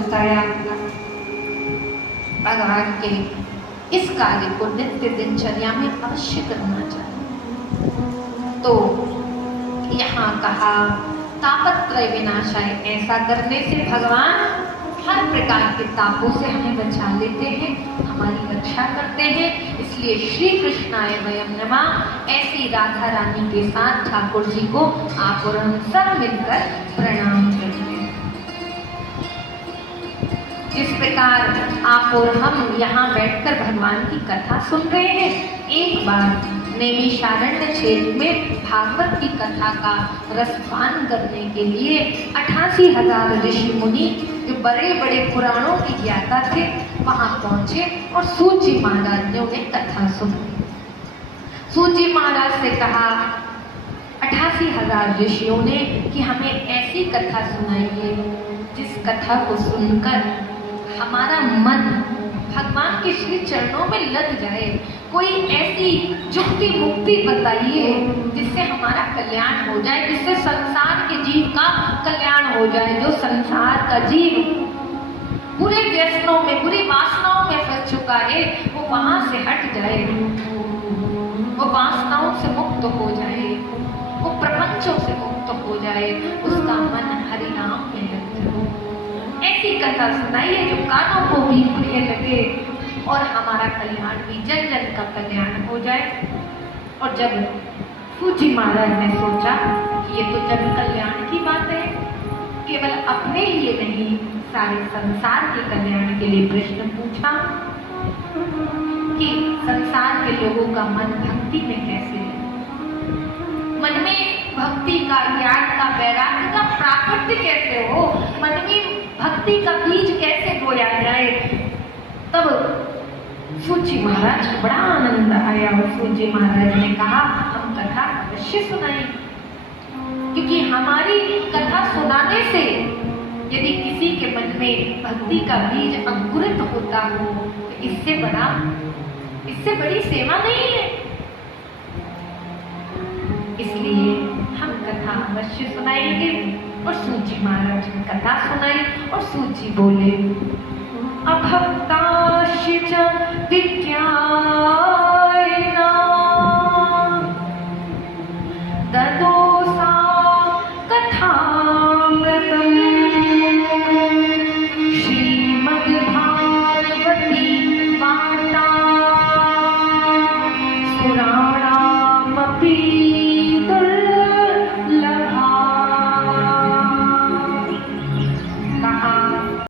बताया भगवान के इस कार्य को नित्य दिनचर्या में अवश्य करना चाहिए। तो यहाँ कहा तापत्रय विनाशाय, ऐसा करने से भगवान हर प्रकार के तापों से हमें बचा लेते हैं, हमारी रक्षा करते हैं। इसलिए श्री कृष्णाय वयं नमः, ऐसी राधा रानी के साथ ठाकुर जी को आप और हम सब मिलकर प्रणाम करेंगे। जिस प्रकार आप और हम यहाँ बैठकर भगवान की कथा सुन रहे हैं, एक बार नैमिषारण्य क्षेत्र में भागवत की कथा का रसपान करने के लिए 88,000 ऋषि मुनि जो बड़े बड़े पुराणों की ज्ञाता थे वहां पहुंचे और सूत जी महाराज ने उन्हें कथा सुनी। सूत जी महाराज से कहा 88,000 ऋषियों ने कि हमें ऐसी कथा सुनाइए जिस कथा को सुनकर हमारा मन भगवान के श्री चरणों में लग जाए। कोई ऐसी जुक्ति मुक्ति बताइए जिससे हमारा कल्याण हो जाए, जिससे संसार के जीव का कल्याण हो जाए। जो संसार का जीव बुरे व्यसनों में, बुरी वासनाओं में फंस चुका है, वो वहां से हट जाए, वो वासनाओं से मुक्त हो जाए, वो प्रपंचों से मुक्त हो जाए, उसका मन हरि नाम में लग जाए। ऐसी कथा सुनाइए जो कानों को भी प्रिय लगे और हमारा कल्याण भी, जन जन का कल्याण हो जाए। और जब सूत जी महाराज ने सोचा कि ये तो जन कल्याण की बात है, केवल अपने लिए नहीं सारे संसार के कल्याण के लिए प्रश्न पूछा कि संसार के लोगों का मन भक्ति में कैसे है, मन में भक्ति का, ज्ञान का, वैराग्य का प्राकट्य कैसे हो, मन में भक्ति का बीज कैसे बोया जाए। तब सूत जी महाराज को बड़ा आनंद आया और सूत जी महाराज ने कहा हम कथा अवश्य सुनाएं, क्योंकि हमारी कथा सुनाने से यदि किसी के मन में भक्ति का बीज अंकुरित होता हो तो इससे बड़ी सेवा नहीं है। इसलिए हम कथा अवश्य सुनाएंगे। और सूत जी महाराज ने कथा सुनाई और सूत जी बोले अभक्ताश्च विद्या